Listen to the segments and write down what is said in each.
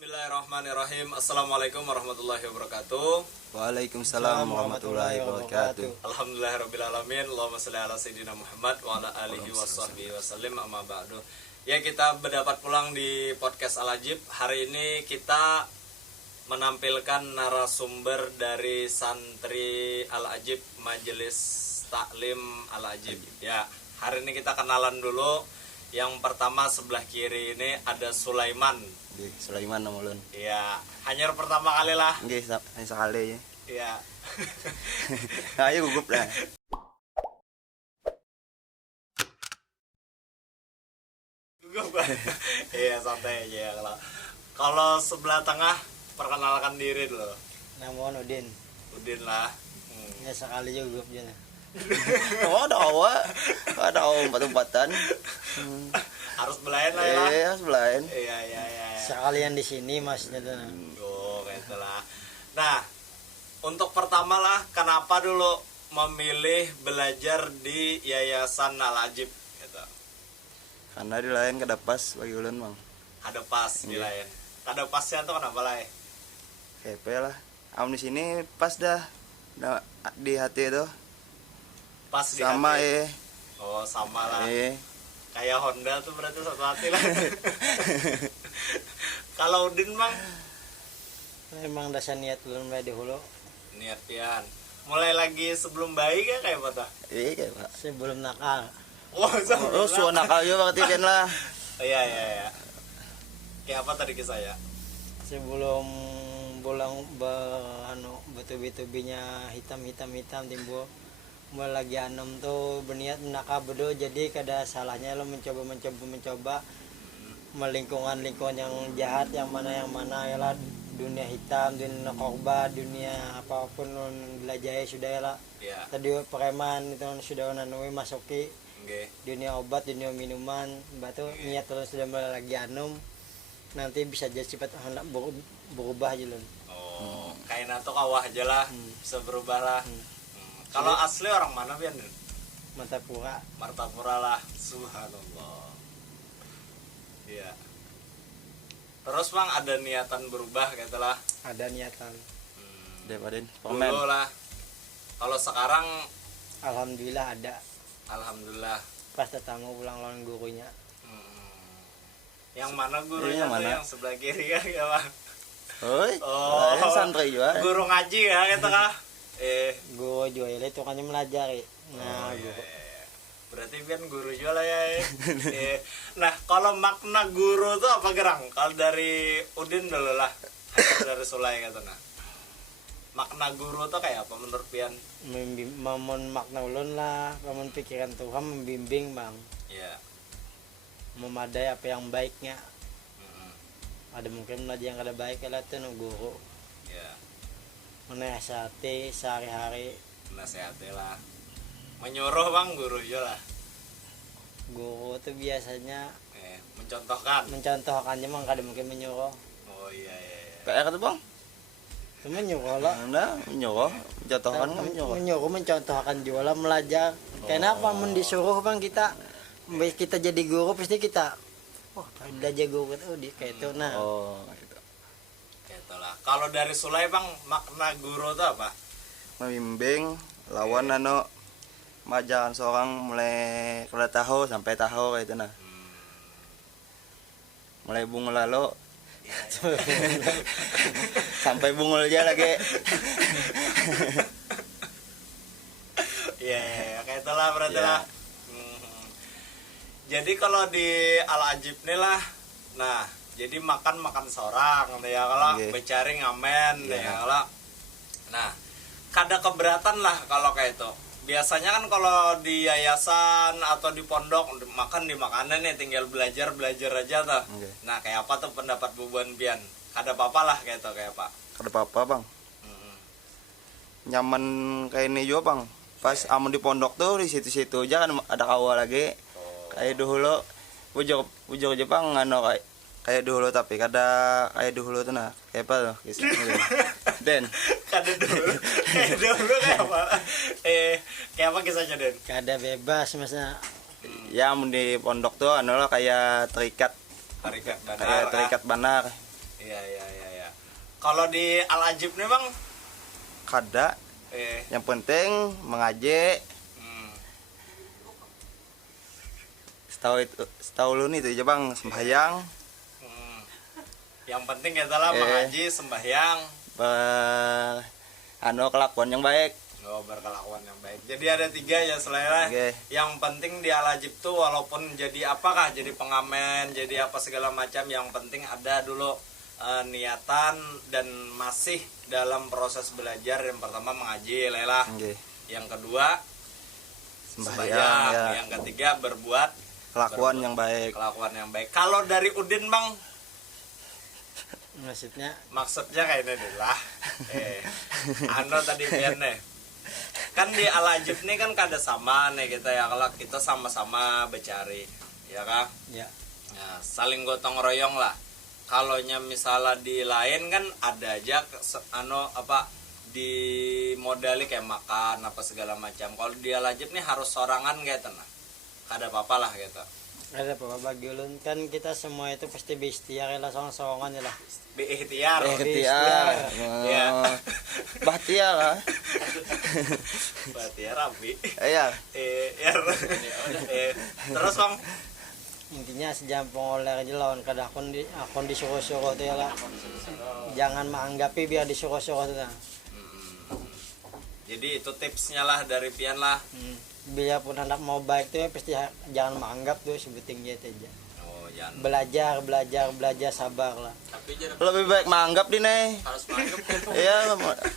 Bismillahirrahmanirrahim. Assalamualaikum warahmatullahi wabarakatuh. Waalaikumsalam warahmatullahi wabarakatuh. Alhamdulillahirrabbilalamin. Allahumma sholli ala sayyidina Muhammad wa ala alihi washabbihi wasallim, amma ba'du. Ya, kita berdapat pulang di podcast Al-Ajib. Hari ini kita menampilkan narasumber dari santri Al-Ajib, Majelis Taklim Al-Ajib. Ya, hari ini kita kenalan dulu. Yang pertama sebelah kiri ini ada Sulaiman. Sulaiman nama ulun. Iya, hanya pertama kali lah. Nggih, sekali ya. Iya. Ayo gugup lah. Gugup. Iya, santai aja ya kalau sebelah tengah perkenalkan diri dulu. Nama Udin. Udin lah. Ya sekali juga gugup aja. Oh, ada umpat-umpatan. Harus belain lah ya. Iya, sebelain. Iya. Sekalian di sini maksudnya tuh. Oh, gitu lah. Nah, untuk pertama lah, kenapa dulu memilih belajar di Yayasan Al-Ajib gitu? Karena di lain kada pas bagi ulun, Bang. Ada pas di lain. Ada pasnya tuh kenapa lah? KP lah. Am di sini pas dah. Di hati itu. Pas di Sama hati. Oh, sama lah. Kayak Honda tuh berarti satu hati lah. Kalau Udin, Bang, Memang dasar niat belum di hulu. niatian. Mulai lagi sebelum bayi kan kayak apa tuh? Iya, kayak Pak. Sebelum nakal. Oh, suara nakal juga berarti kan lah. Iya. Kayak apa tadi kisah ya? Sebelum bulan betubi-tubinya hitam timbul. Mulai lagi anom tuh berniat nakal bedo, jadi kada salahnya lo mencoba melingkungan yang jahat yang mana ya lah, dunia hitam, dunia narkoba, dunia apapun lo belajar sudah ya lah. Iya. Tadi preman itu sudah nanui masuki Nggih. dunia obat, dunia minuman, batu niat terus sudah mulai lagi anum, nanti bisa jadi sifat hendak berubah aja loh. Oh, kayak nato kawah aja lah, bisa berubah lah. Kalau asli orang mana Bian? Martapura. Martapura lah, subhanallah. Iya. Terus Bang ada niatan berubah gitu lah. Ada niatan. Daripada Dulu lah. Kalau sekarang Alhamdulillah ada. alhamdulillah. Pas tetamu pulang lawan gurunya. Yang mana gurunya Yang tuh mana? yang sebelah kiri kan ya Bang? Oi, Oh, santri juga. Guru ngaji ya gitu kah? Guru jual itu kan melajari. Nah, Iya. guru. Berarti Bian guru juga lah ya. Nah, kalau makna guru tuh apa gerang? Kalau dari Udin dulu lah, dari Sulai kata nah. Makna guru tuh kayak apa menurut Bian? Memon makna ulun lah, memon pikiran Tuhan membimbing bang, Iya. memadai apa yang baiknya. Ada mungkin belajar yang ada baik lah tuh no guru. Iya. Menasihati sehari-hari. Nasihati lah. Menyuruh Bang guru juga lah. Guru tuh biasanya Mencontohkan. memang kadang mungkin menyuruh. Oh iya. Kayak kata Bang. Cuma menyuruh lah. Anda menyuruh, jatuhkan menyuruh. Mencontohkan juga lah belajar. Kenapa mendisuruh bang kita jadi guru pasti kita belajar guru tuh kayak itu nah. Oh, gitu. Gitu lah. Kalau dari Sulai Bang makna guru tuh apa? Membimbing lawan majakan seorang mulai kada tahu sampai tahu kayak itu nah. Mulai bungul lalu sampai bungul aja lagi. Iya, kayak itulah berarti Ya. lah. Jadi kalau di Al-Ajib nih lah, nah jadi makan seorang, ya kalau Oke. bercari ngamen, Ya. ya kalau. Nah, kada keberatan lah kalau kayak itu. Biasanya kan kalau di yayasan atau di pondok makan di makanan nih tinggal belajar aja tuh. Oke. Nah, kayak apa tuh pendapat Bubuan Bian? Kada apa-apa lah kayak itu kayak apa? Kada apa-apa Bang. Nyaman kayak ini juga Bang. Pas amun di pondok tuh di situ-situ aja kan ada kawa lagi. Kayak dulu ujung aja Bang kayak dulu tapi kada kayak dulu tuh nah. Kayak apa tuh kisahnya? Den. Kada dulu. Kayak dulu kayak apa? Kayak apa kisahnya Den? Kada bebas masa. Ya amun di pondok tuh lah kayak terikat Terikat kayak terikat banar. Iya. Kalau di Al-Ajib nih bang, kada yang penting mengaji. Setahu lu nih tuh aja bang, sembahyang. Yang penting kita lah mengaji, sembahyang, kelakuan yang baik. Berkelakuan yang baik. Jadi ada 3 ya selera. Yang penting di Al-Ajib tuh walaupun jadi apakah, jadi pengamen, jadi apa segala macam, yang penting ada dulu niatan dan masih dalam proses belajar. Yang pertama mengaji, Lela. Yang kedua sembahyang. Ya. Yang ketiga berbuat kelakuan yang baik. Kalau dari Udin bang, maksudnya kayak ini lah. Tadi pian nih. Kan di Al-Ajib nih kan kada sama nih kita ya, kalau kita sama-sama bercari, ya kan? Ya. Nah, saling gotong royong lah. Kalau misalnya di lain kan ada aja di modali kayak makan apa segala macam. Kalau di Al-Ajib nih harus sorangan kayak tenang. Kada apa-apa lah gitu. Ada apa bagi ulun kan kita semua itu pasti berikhtiar lah, songan lah. Berikhtiar. Ya. Bahtiar lah. Bahtiar Abi. Iya. Terus bang, intinya sejampang oleh aja lawan kada akon disuruh-suruh tuh ya lah. Jangan menganggapi biar disuruh-suruh tuh. Jadi itu tipsnya lah dari pian lah. Biarpun anak mau baik tuh ya pasti jangan menganggap tuh sebutingnya aja. Jangan. Belajar sabar lah. Tapi lebih baik menganggap di nih. Harus menganggap kan. Iya,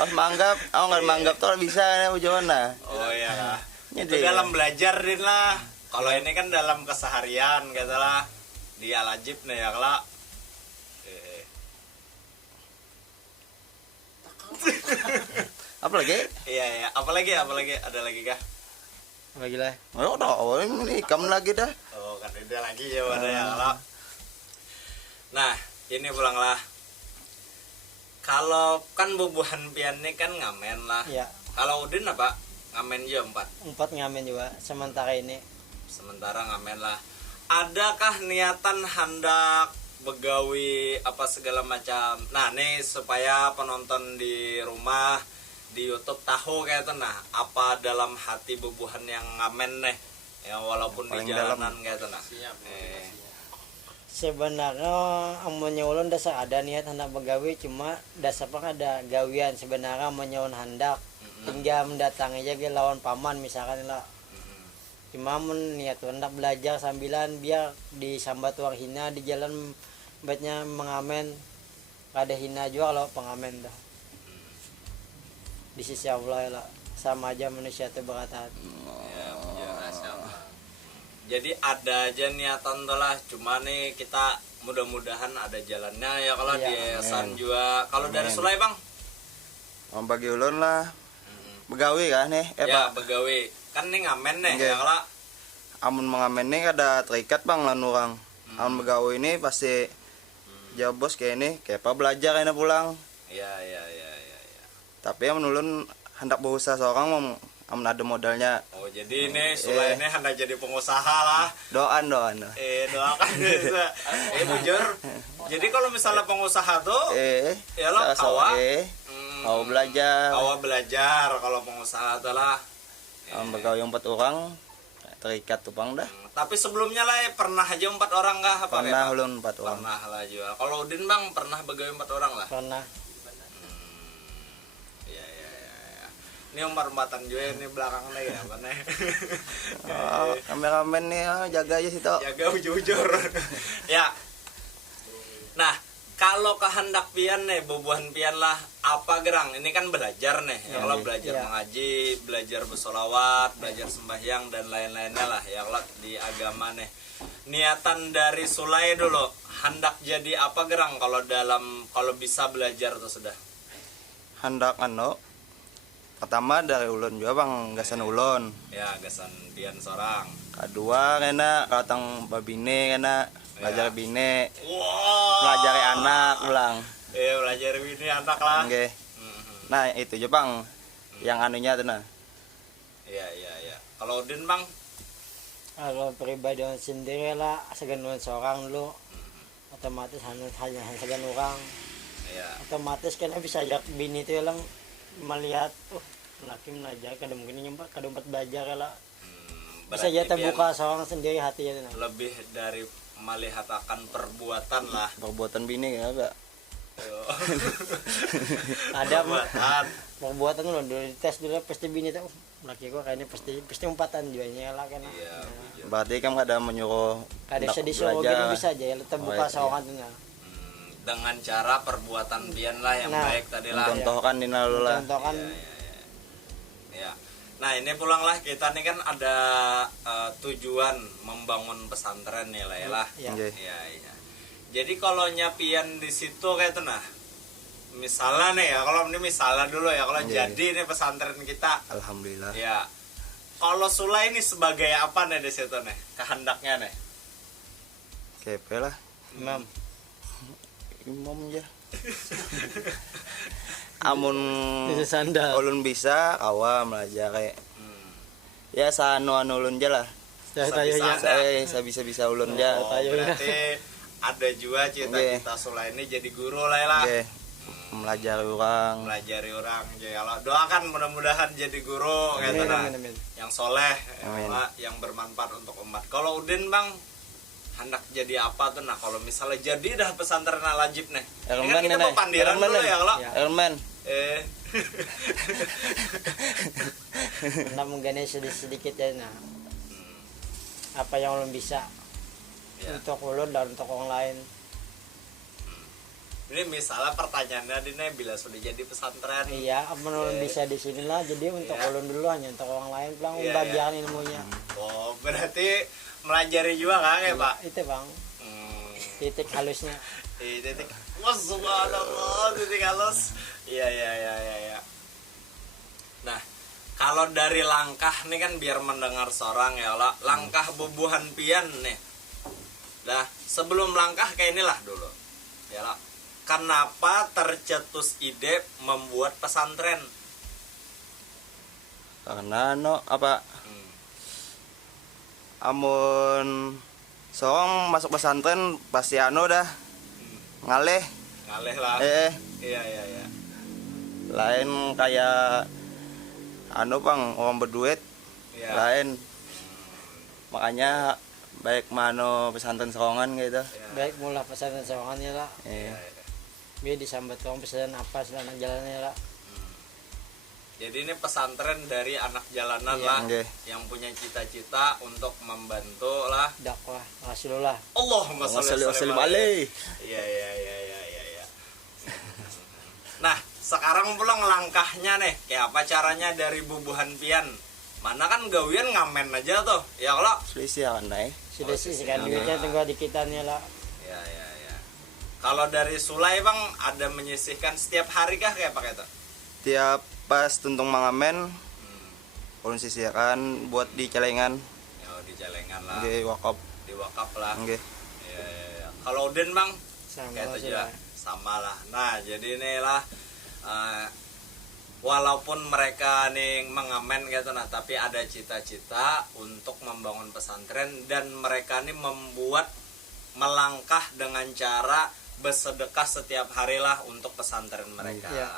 harus menganggap. Nggak menganggap tuh bisa nih ujuan lah. Iya. Itu dalam belajar din lah. Kalau ini kan dalam keseharian gitu lah. Di Al-Ajib nih ya kalau. Apalagi? Iya. Apalagi ada lagi kah? Lagi lah. Ini kamu lagi dah. Kan ada lagi ya ada ya kalau. Nah, ini pulanglah. Kalau kan bubuhan pian ini kan ngamen lah. Ya. Kalau Udin apa? Ngamen juga 4 ngamen juga sementara ini. Sementara ngamen lah. Adakah niatan hendak begawi apa segala macam? Nah, nih supaya penonton di rumah di YouTube tahu kayak itu, nah apa dalam hati bubuhan yang ngamen nih ya walaupun paling di jalanan kayak itu nah. Sebenarnya amunnya ulun dasar ada niat hendak begawi, cuma dasar apa ada gawian sebenarnya amunnya ulun hendak tinggal mendatangi aja lawan paman misalkan lah. Cuma mun niat hendak belajar sambilan biar disambat orang hina di jalan baiknya mengamen kada hina juga kalau pengamen dah. Di sisi Allah lah sama aja manusia itu berkata. Jadi ada aja niatan tuh lah, cuma nih kita mudah-mudahan ada jalannya ya kalau di yayasan juga. Kalau dari Sulai bang? Bagi ulun lah. Begawi kan nih? Begawi. Kan nih ngamen nih ya kalau. Amun mengamen nih ada terikat bang lan orang. Amun begawi ini pasti jawab bos kayak ini, kayak apa belajar kayaknya pulang. Iya. Tapi yang menulun hendak berusaha seorang amun ada modalnya. Jadi ini Sulai ini hendak jadi pengusaha lah. Doakan. Doakan. Bujur. Jadi kalau misalnya pengusaha tuh ya lo kau belajar kalau pengusaha tuh lah. Begawi 4 orang terikat tuh bang dah. Tapi sebelumnya lah pernah aja 4 orang kah apa? Pernah ulun 4 orang. Pernah lah juga. Kalau Udin bang pernah begawi 4 orang lah? Pernah. Ini umar-umbatan juga ini belakangnya ya apa nih? Kameramen nih jaga aja situ. Jaga ujur-ujur. Ya. Nah, kalau kehendak pian nih bubuhan pian lah apa gerang? Ini kan belajar nih. Ya, kalau belajar mengaji, belajar bersolawat, belajar sembahyang dan lain-lainnya lah ya kalau di agama nih. Niatan dari Sulai dulu hendak jadi apa gerang kalau bisa belajar tuh sudah? Hendak pertama dari ulun juga bang, gasan ulun. Ya, gasan pian seorang. Kedua kena katang babine kena belajar bine. Wow. Pelajari anak ulang. Belajar bine anak lah. Okay. Nah, itu aja bang. Yang anunya tuh nah. Iya. Kalau Udin bang? Kalau pribadi sendiri lah segenduan seorang dulu otomatis hanya segan orang Iya. otomatis kan bisa ajak bini itu yang melihat laki belajar kadang mungkin nyempat kadang belajar lah bisa Berarti aja terbuka pian seorang sendiri hatinya tuh. lebih dari melihat akan perbuatan lah. perbuatan bini ya enggak Ada Perbuatan. perbuatan lo dulu tes dulu pasti bini tuh laki gua kayaknya pasti umpatan jualnya lah kan. Iya, bujur. berarti kan ada menyuruh Ada hendak bisa disuruh belajar. gitu bisa aja ya terbuka iya. seorang tuh nah. Dengan cara perbuatan pian lah yang Nah, baik tadi lah. mencontohkan di lalu lah Contoh kan Ya. Nah, ini pulanglah kita nih kan ada tujuan membangun pesantren ya lah ya lah. ya. Oke. Iya, iya. Jadi kalau nyapian di situ kayak itu nah. Misalnya nih ya, kalau ini misalnya dulu ya, kalau Iya. jadi nih pesantren kita, alhamdulillah ya. Kalau Sula ini sebagai apa nih di situ nih? Kehendaknya nih. kepe lah Imam. imam aja amun Itu sandal. ulun bisa awam lah aja kayak ya sanu ulun aja lah Tayunya. saya bisa ulun aja Oh, Tayo ya. berarti ada juga cita-cita Sula ini jadi guru lah ya lah. oke melajari orang Melajari orang ya Allah. Doakan mudah-mudahan jadi guru gitu Amin, nah. amin, amin. Yang soleh ya Amin. Allah, yang bermanfaat untuk umat. Kalau Udin Bang hendak jadi apa tuh nah kalau misalnya jadi dah pesantren Al-Ajib nih. Ini kan Elemen kita nih, mau pandiran elemen dulu nih. ya Allah. Ya. elemen Nah mungkin sedikit ya nah. Apa yang ulun bisa Ya. untuk ulun dan untuk orang lain. Ini misalnya pertanyaannya Dina bila sudah jadi pesantren. Iya, apa ulun bisa di sinilah. Jadi untuk Iya. ulun dulu hanya untuk orang lain pulang Iya, bagian ilmunya. Oh, berarti melajari juga kan ya, Pak? Itu bang, titik halusnya. Titik. Wah, subhanallah, titik halus. Iya, iya, iya, iya, iya. Nah, kalau dari langkah nih kan biar mendengar seorang ya Allah, langkah bubuhan pian nih. Nah, sebelum langkah kayak inilah dulu. Ya Allah. Kenapa tercetus ide membuat pesantren? karena apa amun seorang masuk pesantren pasti dah ngaleh Ngaleh lah. Iya, iya, iya. lain kayak pang orang berduit Iya. lain makanya baik mano pesantren serongan gitu Iya. Baik mulai pesantren sewangannya lah. iya Biar disambat orang pesantren apa selama jalannya lah. Jadi ini pesantren dari anak jalanan Iya. lah Oke. yang punya cita-cita untuk membantu lah. Dakwah Rasulullah. Allahumma sholli wa sallim alaihi Iya, iya, iya, iya, iya, iya. Nah, sekarang pulang langkahnya nih, kayak apa caranya dari bubuhan pian? Mana kan gawian ngamen aja tuh, ya kalau. selisih akan naik Sudah sih kan iya. duitnya tunggu dikitannya lah. Ya, ya, ya. Kalau dari Sulai bang, ada menyisihkan setiap hari kah kayak pakai itu? tiap pas tuntung mangamen ulun sisihkan buat di celengan Ya, di jalengan lah, di wakaf di wakaf lah. nggih Ya, ya, ya. Kalau Udin bang, Sama kayak lah itu sudah. juga sama lah. Nah, jadi inilah walaupun mereka nih mengamen gitu nah, tapi ada cita-cita untuk membangun pesantren dan mereka nih melangkah dengan cara bersedekah setiap hari lah untuk pesantren mereka. Iya.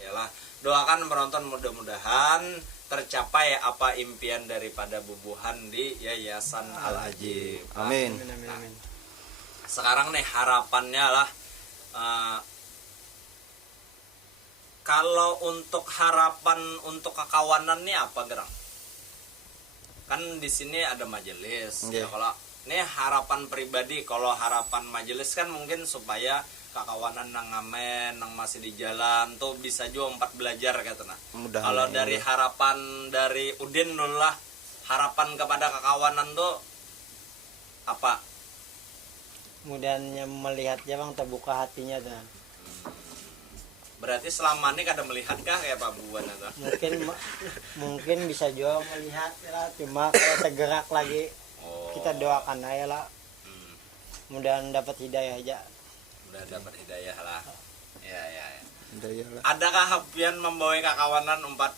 Yalah, doakan penonton mudah-mudahan tercapai apa impian daripada bubuhan di Yayasan Al-Ajib. amin Amin, amin, amin. Sekarang nih harapannya lah kalau untuk harapan untuk kekawanan nih apa Gerang? Kan di sini ada majelis. Oke. Ya, kalau ini harapan pribadi, kalau harapan majelis kan mungkin supaya kekawanan nang ngamen, nang masih di jalan tuh bisa juga empat belajar kata nah. Mudah Kalau nih. dari harapan dari Udin dulu lah, harapan kepada kekawanan tuh apa? Mudahnya melihatnya bang terbuka hatinya tuh. Berarti selama ini kada melihat kah kayak Pak Buan atau? Mungkin bisa juga melihat lah, cuma kalau tergerak lagi Oh. kita doakan aja lah. Hmm. Mudahan dapat hidayah aja. Udah dapat hidayah lah. Ya, ya, ya. udah ya lah Adakah hapian membawa kekawanan empat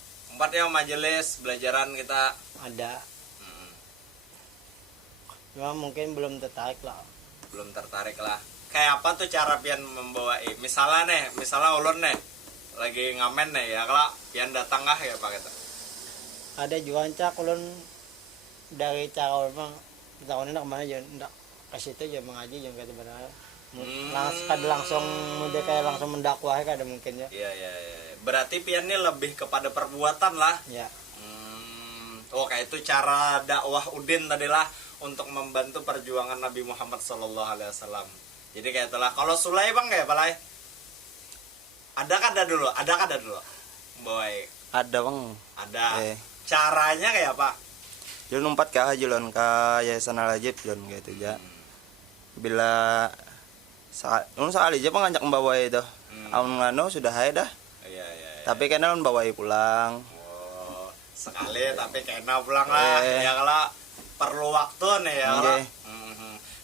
yang majelis belajaran kita? Ada, Hmm, cuma mungkin belum tertarik lah. belum tertarik lah. kayak apa tuh cara pian membawa misalnya ulun nih lagi ngamen nih ya, kalau pian datang kah ya Pak kata. Ada juga cak ulun dari cara memang tahun ini kemana aja ndak kasih itu aja mengaji yang kata benar. Langsung mudah kayak langsung mendakwah kada mungkin ya. Iya. Berarti pian ini lebih kepada perbuatan lah. Ya. Oh kayak itu cara dakwah Udin tadi lah untuk membantu perjuangan Nabi Muhammad SAW. Jadi kayak itulah. Kalau Sulai bang kayak balai. Ada kada dulu. Boy. Ada bang. Ada. Caranya kayak apa? Julun umpat kah julun ke Yayasan Al-Ajib julun kayak itu aja. Bila saat aja bang ngajak membawa itu. Amun ngano sudah ada dah. Iya. Tapi kena membawa pulang. Oh, sekali tapi kena pulang lah. Ya kalau perlu waktu nih ya. Okay.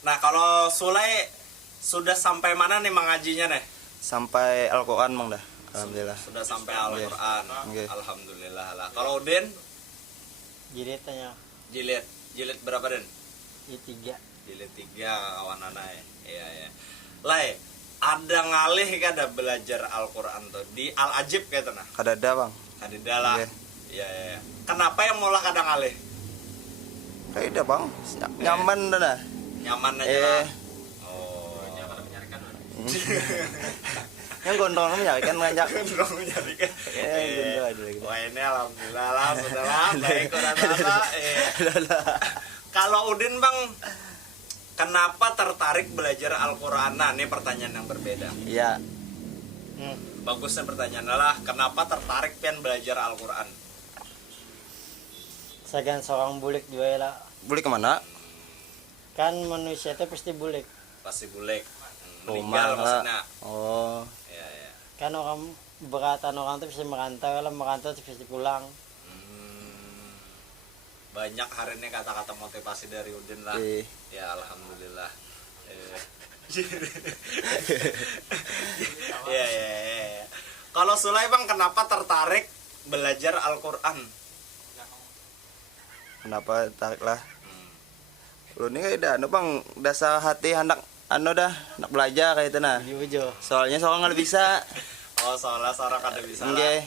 Nah kalau Sulai sudah sampai mana nih mengajinya nih? Sampai Al-Quran bang dah. Alhamdulillah. Sudah sampai Al-Quran. Okay. Alhamdulillah lah. Kalau Udin? Jilid tanya. Jilid berapa Den? I3. Jilid 3 kawan anak ya. Iya. Lai, ada ngalih kada belajar Al-Quran tuh di Al-Ajib kayak nah. Kada ada bang. Kada lah. Okay. Iya. Kenapa yang mulai kada ngalih? Kayak udah bang. Nyaman dah nah. Nyaman aja lah. Oh. Yang gondrong menyarikan ngajak. Gondrong menyarikan. Wah ini alhamdulillah lah, sudahlah baik rata-rata. Kalau Udin bang, kenapa tertarik belajar Al-Quran? Nah, ini pertanyaan yang berbeda. Iya. Bagusnya pertanyaan adalah kenapa tertarik pian belajar Al-Quran? Segan seorang bulik juga lah. Boleh kemana? Kan manusia itu pasti bulik. Pasti bulik. Rumah Meninggal maksudnya. Oh. Iya. Kan orang beratan orang tuh pasti merantau, kalau merantau tuh pasti pulang. Banyak hari ini kata-kata motivasi dari Udin lah. Ya alhamdulillah. Iya. Kalau Sulai bang, kenapa tertarik belajar Al-Quran? Kenapa tarik lah? Lu ini kayak dah, bang, dasar hati anak dah, nak belajar kayak itu nah. Ujo. Soalnya seorang nggak bisa. Oh soalnya seorang kada bisa lah. Nggih.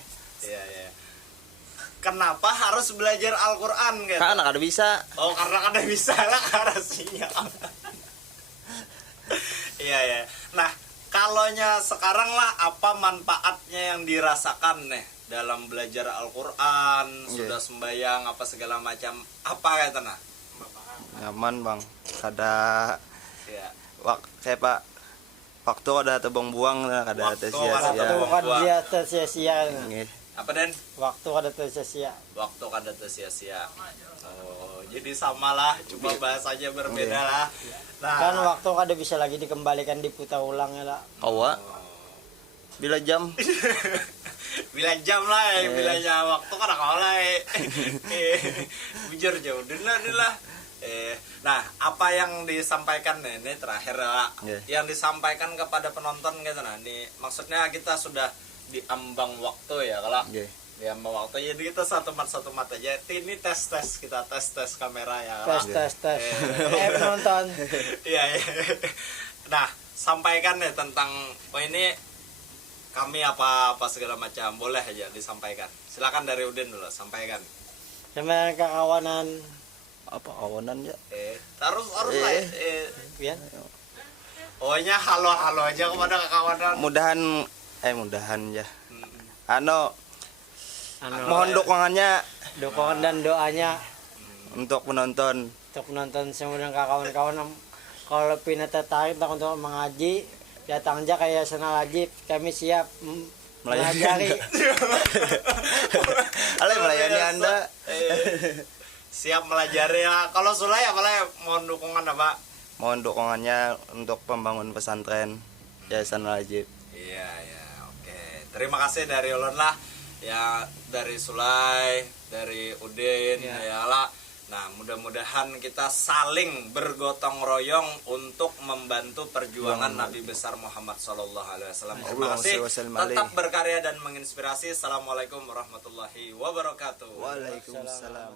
Iya. Kenapa harus belajar Al-Quran gitu? Kan anak kada bisa. Oh karena kada bisa lah karena sinyal. Iya. Nah kalaunya sekarang lah, apa manfaatnya yang dirasakan nih dalam belajar Al-Quran, sudah sembahyang apa segala macam, apa kayak nah? Nyaman bang. Kada. Iya. Kayak pak. Waktu ada tebang-buang, kada sia-sia. Apa Den? Waktu kada sia-sia. Waktu kada sia-sia. Oh, jadi samalah, cuma bahasanya berbeda lah. Nah, Kan waktu kada bisa lagi dikembalikan, diputar ulang ya lah. Awa. Bila jam? Bila jam lah, bila jam waktu kada kalah. Bujur jauh lah. Nah, apa yang disampaikan nih, ini terakhir lah, yang disampaikan kepada penonton gitu nah, ini maksudnya kita sudah di ambang waktu ya kalau di ambang waktu, jadi kita satu mat aja. Ini tes kita tes kamera ya. Tes. Penonton. Iya. Nah, sampaikan nih tentang ini kami apa segala macam, boleh aja disampaikan. Silakan dari Udin dulu, sampaikan. Sama kawanan. Apa kawanan ya? Harus lah. Pian. Ohnya halo aja kepada kawanan. Mudahan ya. Ano, mohon Dukungan dukungannya dan doanya untuk penonton. untuk menonton semua dan kawan-kawan. Kalau pina tertarik untuk mengaji, datang aja kayak Yayasan Ajib. Kami siap melajari. Melayani Anda. Siap melajari ya. Kalau Sulai apa lah, mohon dukungan apa? Mohon dukungannya untuk pembangun pesantren Yayasan Al-Ajib. Iya, oke. Terima kasih dari ulun lah, ya, dari Sulai, dari Udin, ya lah. Nah, mudah-mudahan kita saling bergotong royong untuk membantu perjuangan Nabi besar Muhammad SAW. Terima kasih. Tetap berkarya dan menginspirasi. Assalamualaikum warahmatullahi wabarakatuh. Waalaikumsalam.